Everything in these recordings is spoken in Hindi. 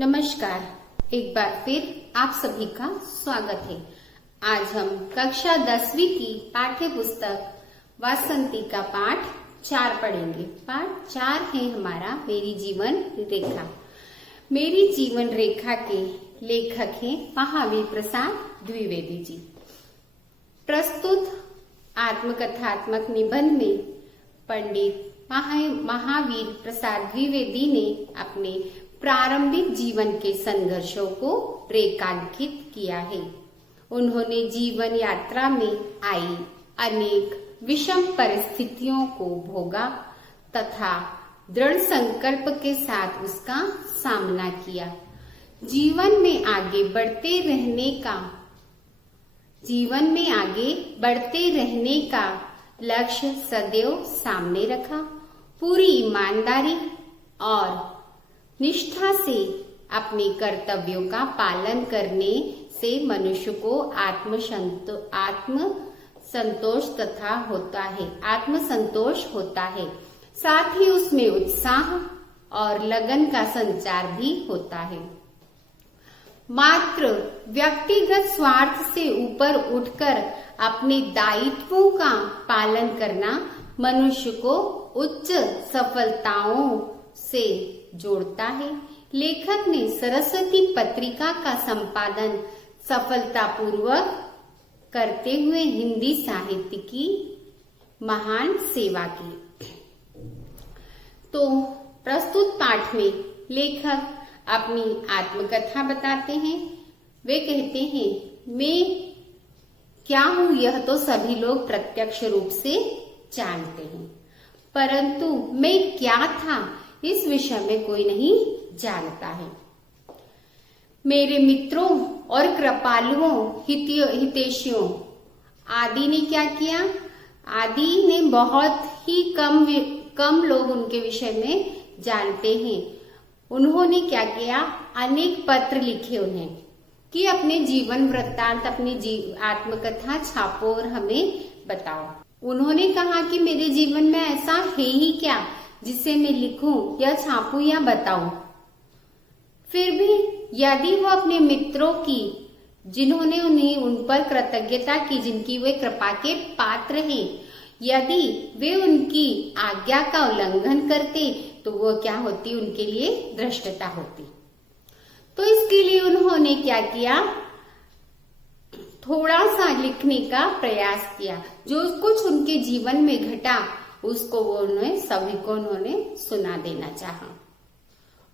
नमस्कार, एक बार फिर आप सभी का स्वागत है। आज हम कक्षा 10वीं की पाठ्य पुस्तक वासंती का पाठ 4 पढ़ेंगे। पाठ 4 है हमारा मेरी जीवन रेखा। मेरी जीवन रेखा के लेखक हैं महावीर प्रसाद द्विवेदी जी। प्रस्तुत आत्मकथात्मक निबंध में पंडित महावीर प्रसाद द्विवेदी ने अपने प्रारंभिक जीवन के संघर्षों को रेखांकित किया है। उन्होंने जीवन यात्रा में आई अनेक विषम परिस्थितियों को भोगा तथा दृढ़ संकल्प के साथ उसका सामना किया। जीवन में आगे बढ़ते रहने का लक्ष्य सदैव सामने रखा। पूरी ईमानदारी और निष्ठा से अपने कर्तव्यों का पालन करने से मनुष्य को आत्मसंतोष होता है। साथ ही उसमें उत्साह और लगन का संचार भी होता है। मात्र व्यक्तिगत स्वार्थ से ऊपर उठकर अपने दायित्वों का पालन करना मनुष्य को उच्च सफलताओं से जोड़ता है। लेखक ने सरस्वती पत्रिका का संपादन सफलतापूर्वक करते हुए हिंदी साहित्य की महान सेवा की। तो प्रस्तुत पाठ में लेखक अपनी आत्मकथा बताते हैं। वे कहते हैं, मैं क्या हूं यह तो सभी लोग प्रत्यक्ष रूप से जानते हैं, परंतु मैं क्या था इस विषय में कोई नहीं जानता है। मेरे मित्रों और कृपालुओं हितैषियों आदि ने क्या किया? आदि ने बहुत ही कम लोग उनके विषय में जानते हैं। उन्होंने क्या किया? अनेक पत्र लिखे उन्हें कि अपने जीवन वृत्तांत, अपनी आत्मकथा छापो और हमें बताओ। उन्होंने कहा कि मेरे जीवन में ऐसा है ही क्या जिसे मैं लिखूं या छापूं या बताऊं। फिर भी यदि वो अपने मित्रों की, जिन्होंने उन्हें उन पर कृतज्ञता की, जिनकी वे कृपा के पात्र हैं, यदि वे उनकी आज्ञा का उल्लंघन करते तो वो क्या होती? उनके लिए धृष्टता होती। तो इसके लिए उन्होंने क्या किया? थोड़ा सा लिखने का प्रयास किया। जो कुछ उनके जीवन में घटा उसको सभी को उन्होंने सुना देना चाहा।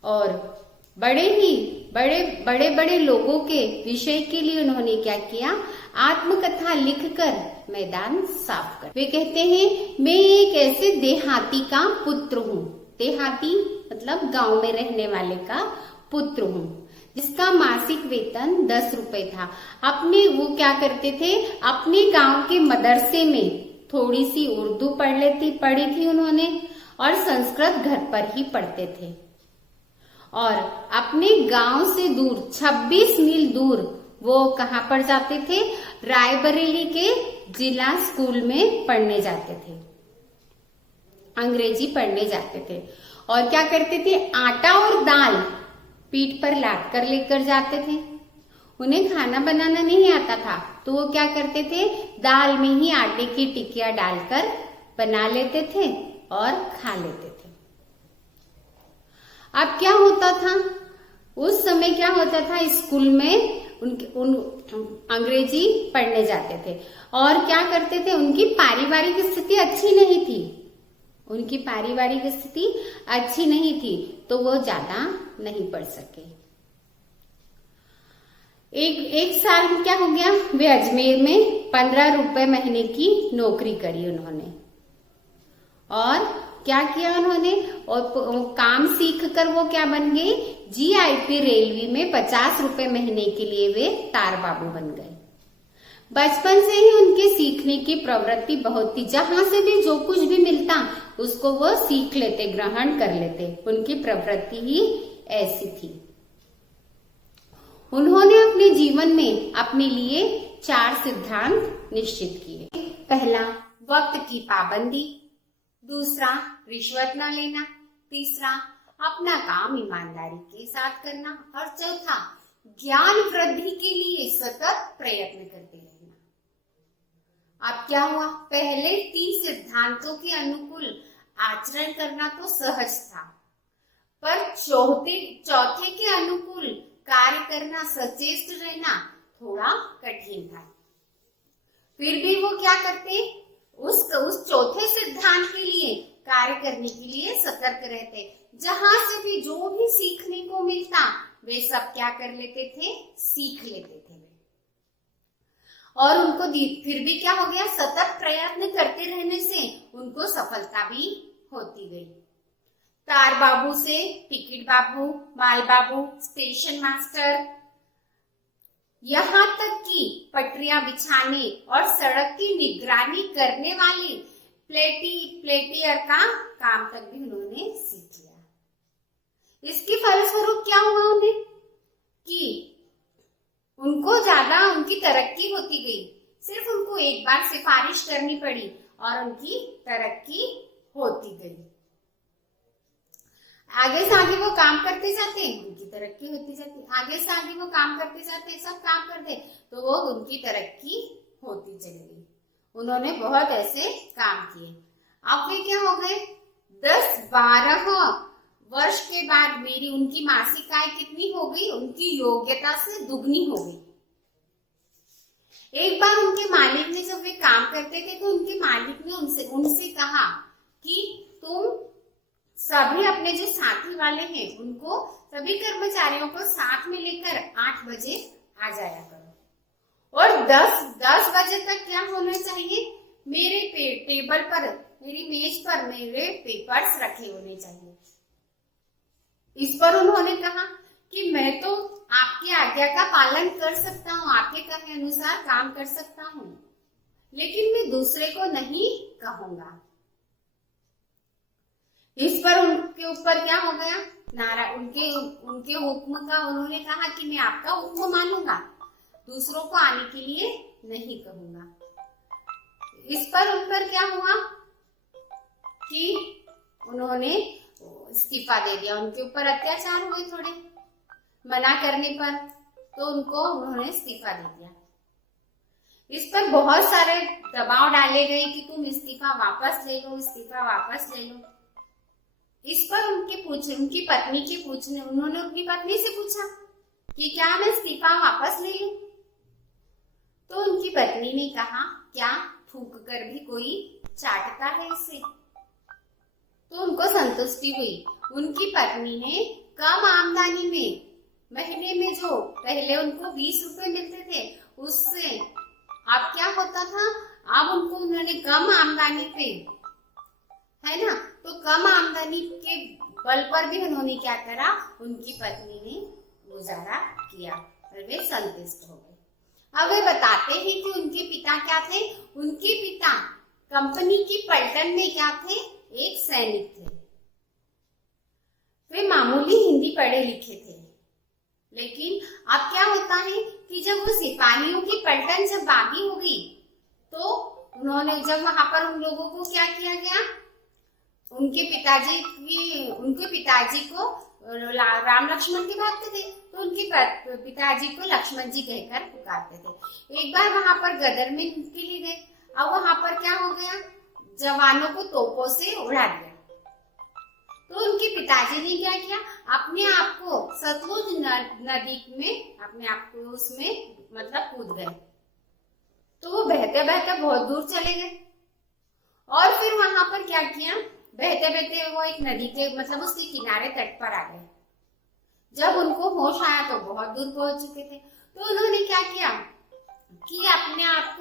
और बड़े लोगों के विषय के लिए उन्होंने क्या किया? आत्मकथा लिखकर मैदान साफ कर। वे कहते हैं, मैं एक ऐसे देहाती का पुत्र हूँ। देहाती मतलब गांव में रहने वाले का पुत्र हूँ, जिसका मासिक वेतन 10 रुपए था। वो क्या करते थे? अपने गांव के मदरसे में थोड़ी सी उर्दू पढ़ी थी उन्होंने, और संस्कृत घर पर ही पढ़ते थे। और अपने गांव से दूर 26 मील दूर वो कहाँ पर जाते थे? रायबरेली के जिला स्कूल में पढ़ने जाते थे, अंग्रेजी पढ़ने जाते थे। और क्या करते थे? आटा और दाल पीठ पर लाद कर लेकर जाते थे। उन्हें खाना बनाना नहीं आता था, तो वो क्या करते थे? दाल में ही आटे की टिकिया डालकर बना लेते थे और खा लेते थे। अब क्या होता था? उस समय क्या होता था? स्कूल में अंग्रेजी पढ़ने जाते थे और क्या करते थे? उनकी पारिवारिक स्थिति अच्छी नहीं थी, तो वो ज्यादा नहीं पढ़ सके। एक साल में क्या हो गया? वे अजमेर में 15 रुपए महीने की नौकरी करी उन्होंने। और क्या किया उन्होंने? और काम सीख कर वो क्या बन गए? जीआईपी रेलवे में 50 रुपए महीने के लिए वे तार बाबू बन गए। बचपन से ही उनके सीखने की प्रवृत्ति बहुत थी। जहां से भी जो कुछ भी मिलता उसको वो सीख लेते, ग्रहण कर लेते। उनकी प्रवृत्ति ही ऐसी थी। उन्होंने अपने जीवन में अपने लिए 4 सिद्धांत निश्चित किए। पहला, वक्त की पाबंदी। दूसरा, रिश्वत न लेना। तीसरा, अपना काम ईमानदारी के साथ करना। और चौथा, ज्ञान वृद्धि के लिए सतत प्रयत्न करते रहना। अब क्या हुआ, पहले 3 सिद्धांतों के अनुकूल आचरण करना तो सहज था, पर चौथे के अनुकूल कार्य करना, सचेत रहना थोड़ा कठिन था। फिर भी वो क्या करते, उस चौथे सिद्धांत के लिए कार्य करने के लिए सतर्क रहते। जहां से भी जो भी सीखने को मिलता वे सब क्या कर लेते थे, सीख लेते थे वे। और उनको फिर भी क्या हो गया, सतत प्रयत्न करते रहने से उनको सफलता भी होती गई। तार बाबू से टिकट बाबू, माल बाबू, स्टेशन मास्टर, यहाँ तक कि पटरियां बिछाने और सड़क की निगरानी करने वाले प्लेटियर का काम तक भी उन्होंने सीख लिया। इसके फलस्वरूप क्या हुआ उन्हें कि उनको ज्यादा उनकी तरक्की होती गई। सिर्फ उनको एक बार सिफारिश करनी पड़ी और उनकी तरक्की होती गई। आगे से आगे वो काम करते जाते, उनकी तरक्की होती जाती। आगे से आगे वो काम करते जाते, सब काम करते, तो वो उनकी तरक्की होती चली गई। उन्होंने बहुत ऐसे काम किए। अब वे क्या हो गए, 10-12 वर्ष के बाद मेरी उनकी मासिक आय कितनी हो गई, उनकी योग्यता से दुगनी हो गई। एक बार उनके मालिक ने, जब वे काम करते थे तो उनके मालिक ने उनसे कहा कि तुम सभी अपने जो साथी वाले हैं उनको, सभी कर्मचारियों को साथ में लेकर 8 बजे आ जाया करो और 10 बजे तक क्या होना चाहिए, मेरे टेबल पर, मेरी मेज पर मेरे पेपर्स रखे होने चाहिए। इस पर उन्होंने कहा कि मैं तो आपकी आज्ञा का पालन कर सकता हूँ, आपके कहे अनुसार काम कर सकता हूँ, लेकिन मैं दूसरे को नहीं कहूंगा। इस पर उनके ऊपर क्या हो गया, उनके हुक्म का उन्होंने कहा कि मैं आपका हुक्म मानूंगा, दूसरों को आने के लिए नहीं कहूंगा। इस पर उन पर क्या हुआ कि उन्होंने इस्तीफा दे दिया। उनके ऊपर अत्याचार हुए थोड़े, मना करने पर तो उन्होंने इस्तीफा दे दिया। इस पर बहुत सारे दबाव डाले गए कि तुम इस्तीफा वापस ले लो, इस्तीफा वापस ले लो। इस पर उनकी पत्नी के पूछने, उन्होंने अपनी पत्नी से पूछा कि क्या मैं इस्तीफा वापस ले लूं? तो उनकी पत्नी ने कहा, क्या थूक कर भी कोई चाटता है इसे? तो उनको संतुष्टि हुई। उनकी पत्नी ने कम आमदनी में, महीने में जो पहले उनको 20 रुपए मिलते थे, उससे अब क्या होता था, अब उन्होंने कम आमदनी पे, है ना, तो कम आमदनी के बल पर भी उन्होंने क्या करा, उनकी पत्नी ने गुजारा किया और वे संतुष्ट हो गए। अब वे बताते हैं कि उनके पिता क्या थे। उनके पिता कंपनी की पलटन में क्या थे, एक सैनिक थे। वे मामूली हिंदी पढ़े लिखे थे, लेकिन अब क्या होता है कि जब वो सिपाहियों की पलटन जब बागी हो गई, तो उन्होंने, जब वहां पर उन लोगों को क्या किया गया, उनके पिताजी को राम लक्ष्मण के भक्त थे, तो उनके पिताजी को लक्ष्मण जी कहकर पुकारते थे। एक बार वहां पर गदर में के लिए गए। अब वहां पर क्या हो गया, जवानों को तोपों से उड़ा दिया। तो उनके पिताजी ने क्या किया, अपने आप को सतलुज नदी में, अपने आप को उसमें मतलब कूद गए। तो वो बहते बहते बहुत दूर चले गए और फिर वहां पर क्या किया, बहते बहते वो एक नदी के मतलब उसके किनारे तट पर आ गए। जब उनको होश आया तो बहुत दूर पहुंच चुके थे। तो उन्होंने क्या किया कि अपने आप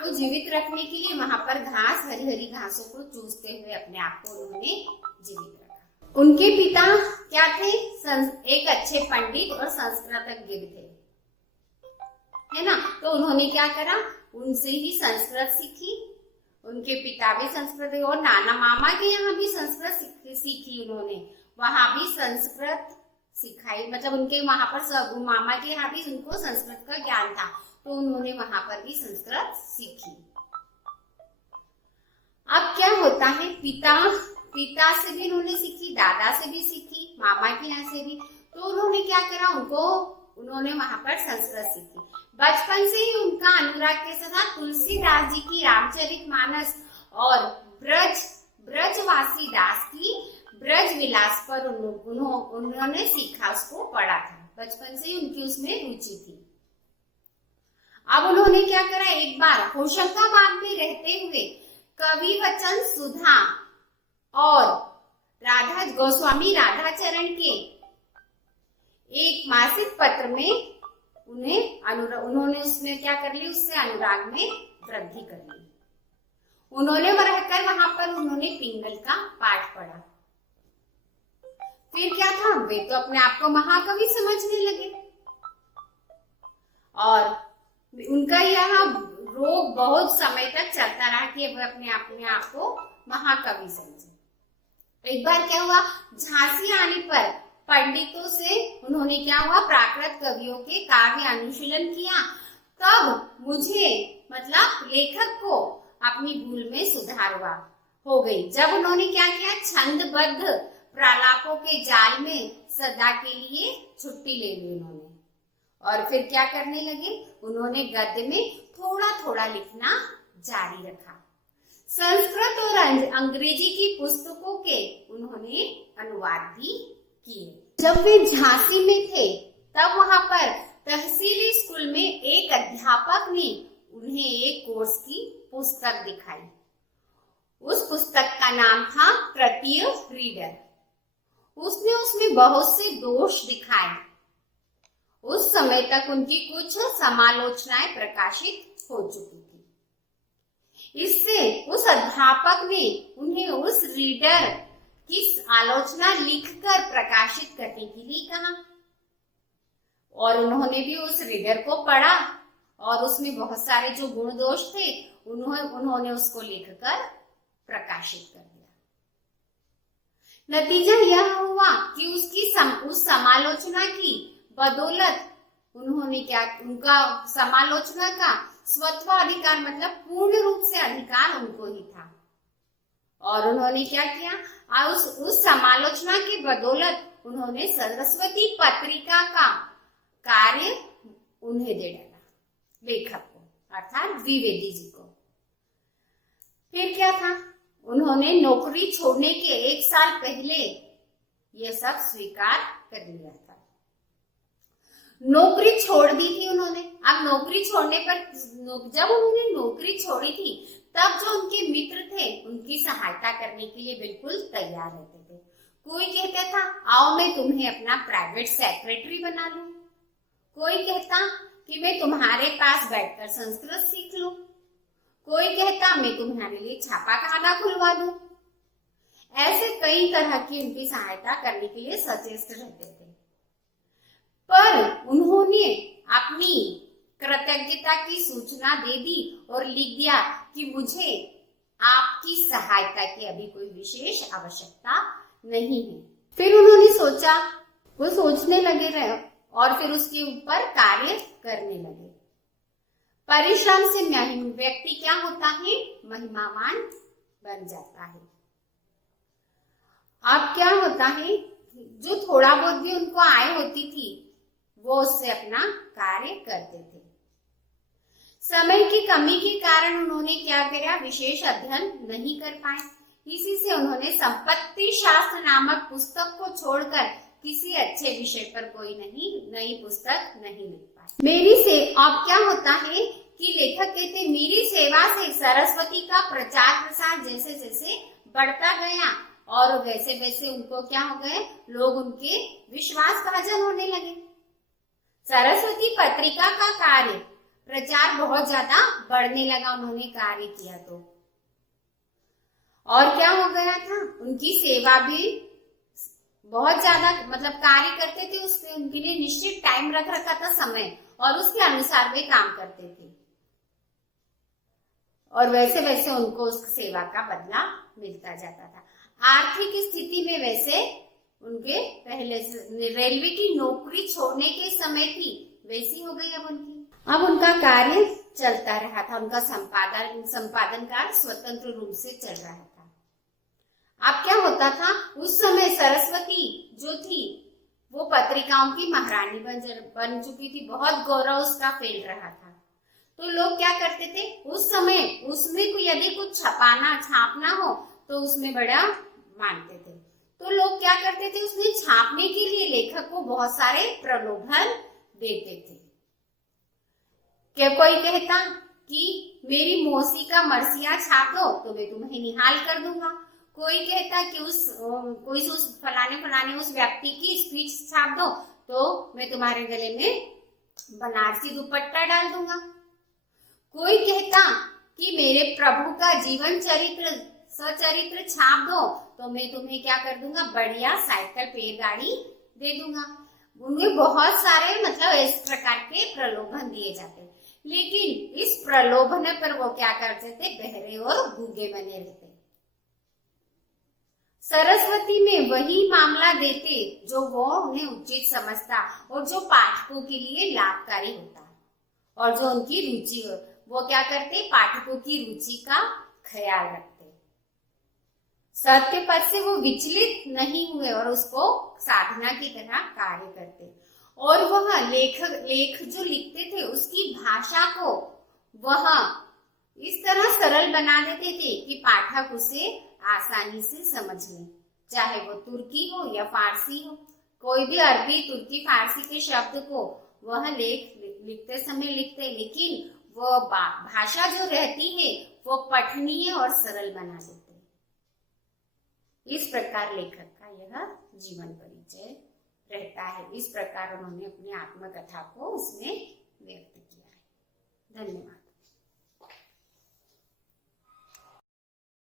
को जीवित रखने के लिए वहां पर घास, हरी हरी घासों को चूसते हुए अपने आप को उन्होंने जीवित रखा। उनके पिता क्या थे, एक अच्छे पंडित और संस्कृतज्ञ थे, है ना। तो उन्होंने क्या करा, उनसे ही संस्कृत सीखी। उनके पिता भी संस्कृत और नाना मामा के यहाँ भी संस्कृत सीखी उन्होंने, वहां भी संस्कृत सिखाई। मतलब उनके वहां पर सब मामा के यहाँ भी उनको संस्कृत का ज्ञान था, तो उन्होंने वहां पर भी संस्कृत सीखी। अब क्या होता है, पिता पिता से भी उन्होंने सीखी, दादा से भी सीखी, मामा के यहाँ से भी। तो उन्होंने क्या करा, उन्होंने वहां पर संस्कृत सीखी। बचपन से ही उनका अनुराग कैसा था, तुलसीदास जी की रामचरितमानस और ब्रजवासी दास की ब्रज विलास पर उन्होंने सीखा, उसको पढ़ा था। बचपन से ही उनकी उसमें रुचि थी। अब उन्होंने क्या करा, एक बार होशंगाबाद में रहते हुए कवि वचन सुधा और गोस्वामी राधाचरण के एक मासिक पत्र में उन्होंने उसमें क्या कर ली, उससे अनुराग में वृद्धि कर ली। उन्होंने रहकर वहां पर उन्होंने पिंगल का पाठ पढ़ा। फिर क्या था, वे तो अपने आप को महाकवि समझने लगे और उनका यह रोग बहुत समय तक चलता रहा कि वे अपने आप को महाकवि समझे। एक बार क्या हुआ, झांसी आने पर पंडितों से उन्होंने क्या हुआ, प्राकृत कवियों के काव्य अनुशीलन किया। तब मुझे मतलब लेखक को अपनी भूल में सुधार हो गई। जब उन्होंने क्या किया, छंदबद्ध प्रलापों के जाल में सदा के लिए छुट्टी ले ली उन्होंने। और फिर क्या करने लगे, उन्होंने गद्य में थोड़ा थोड़ा लिखना जारी रखा। संस्कृत और अंग्रेजी की पुस्तकों के उन्होंने अनुवाद भी किए। जब वे झांसी में थे तब वहां पर तहसीली स्कूल में एक अध्यापक ने उन्हें एक कोर्स की पुस्तक दिखाई। उस पुस्तक का नाम था तृतीय रीडर। उसने उसमें बहुत से दोष दिखाए। उस समय तक उनकी कुछ समालोचनाएं प्रकाशित हो चुकी थी। इससे उस अध्यापक ने उन्हें उस रीडर की आलोचना लिखकर प्रकाशित करने के लिए कहा और उन्होंने भी उस रीडर को पढ़ा और उसमें बहुत सारे जो गुण दोष थे उन्होंने उसको लिखकर प्रकाशित कर दिया। नतीजा यह हुआ कि उस समालोचना की बदौलत उन्होंने क्या, उनका समालोचना का स्वत्वाधिकार मतलब पूर्ण रूप से अधिकार उनको ही था। और उन्होंने क्या किया, उस समालोचना की बदौलत उन्होंने सरस्वती पत्रिका का कार्य उन्हें दे डाला, लेखक को अर्थात द्विवेदी जी को। फिर क्या था, उन्होंने नौकरी छोड़ने के 1 साल पहले यह सब स्वीकार कर लिया था। नौकरी छोड़ दी थी उन्होंने। अब नौकरी छोड़ने पर, जब उन्होंने नौकरी छोड़ी थी तब जो उनके मित्र थे उनकी सहायता करने के लिए बिल्कुल तैयार रहते थे। कोई कहता था आओ मैं तुम्हें अपना प्राइवेट सेक्रेटरी बना लूं, कोई कहता कि मैं तुम्हारे पास बैठकर संस्कृत सीख लूं, कोई कहता मैं तुम्हारे लिए छापाखाना खुलवा दूं। ऐसे कई तरह की उनकी सहायता करने के लिए सचेष्ट रहते थे। पर उन्होंने अपनी कृतज्ञता की सूचना दे दी और लिख दिया कि मुझे आपकी सहायता की अभी कोई विशेष आवश्यकता नहीं है। फिर उन्होंने सोचा, वो सोचने लगे रहे और फिर उसके ऊपर कार्य करने लगे। परिश्रम से व्यक्ति क्या होता है, महिमावान बन जाता है। अब क्या होता है, जो थोड़ा बहुत भी उनको आय होती थी वो उससे अपना कार्य करते थे। समय की कमी के कारण उन्होंने क्या किया, विशेष अध्ययन नहीं कर पाए। इसी से उन्होंने संपत्ति शास्त्र नामक पुस्तक को छोड़कर किसी अच्छे विषय पर कोई नई पुस्तक नहीं लिख पाए। अब क्या होता है कि लेखक कहते, मेरी सेवा से सरस्वती का प्रचार प्रसार जैसे जैसे बढ़ता गया और वैसे वैसे उनको क्या हो गए, लोग उनके विश्वास भाजन होने लगे। सरस्वती पत्रिका का कार्य प्रचार बहुत ज्यादा बढ़ने लगा, उन्होंने कार्य किया तो। और क्या हो गया था, उनकी सेवा भी बहुत ज्यादा मतलब कार्य करते थे, उसमें उनके लिए निश्चित टाइम रख रखा था समय और उसके अनुसार वे काम करते थे और वैसे वैसे उनको उस सेवा का बदला मिलता जाता था। आर्थिक स्थिति में वैसे उनके पहले रेलवे की नौकरी छोड़ने के समय थी वैसी हो गई अब उनका कार्य चलता रहा था, उनका संपादन कार्य स्वतंत्र रूप से चल रहा था। अब क्या सरस्वती जो थी वो पत्रिकाओं की महारानी बन चुकी थी, बहुत गौरव उसका फैल रहा था। तो लोग क्या करते थे उस समय, उसमें यदि कुछ छापना हो तो उसमें बड़ा मानते थे। तो लोग क्या करते थे, उसमें छापने के लिए लेखक को बहुत सारे प्रलोभन देते थे। क्या कोई कहता कि मेरी मौसी का मरसिया छाप दो तो मैं तुम्हें निहाल कर दूंगा। कोई कहता कि उस फलाने उस व्यक्ति की स्पीच छाप दो तो मैं तुम्हारे गले में बनारसी दुपट्टा डाल दूंगा। कोई कहता कि मेरे प्रभु का जीवन चरित्र सचरित्र छाप दो तो मैं तुम्हें क्या कर दूंगा, बढ़िया साइकिल रेलगाड़ी दे दूंगा। उनमें बहुत सारे इस प्रकार के प्रलोभन दिए जाते, लेकिन इस प्रलोभन पर वो क्या करते थे, बहरे और गूंगे बने रहते। सरस्वती में वही मामला देते जो वो उन्हें उचित समझता और जो पाठकों के लिए लाभकारी होता और जो उनकी रुचि हो। वो क्या करते, पाठकों की रुचि का ख्याल रखते। सत्य पथ से वो विचलित नहीं हुए और उसको साधना की तरह कार्य करते। और वह लेख जो लिखते थे उसकी भाषा को वह इस तरह सरल बना देते थे कि पाठक उसे आसानी से समझ ले, चाहे वो तुर्की हो या फारसी हो। कोई भी अरबी, तुर्की, फारसी के शब्द को वह लेख लिखते समय लिखते, लेकिन वो भाषा जो रहती है वो पठनीय और सरल बना देते। इस प्रकार लेखक का यह जीवन परिचय रहता है। इस प्रकार उन्होंने अपनी आत्मकथा को उसमें व्यक्त किया है। धन्यवाद।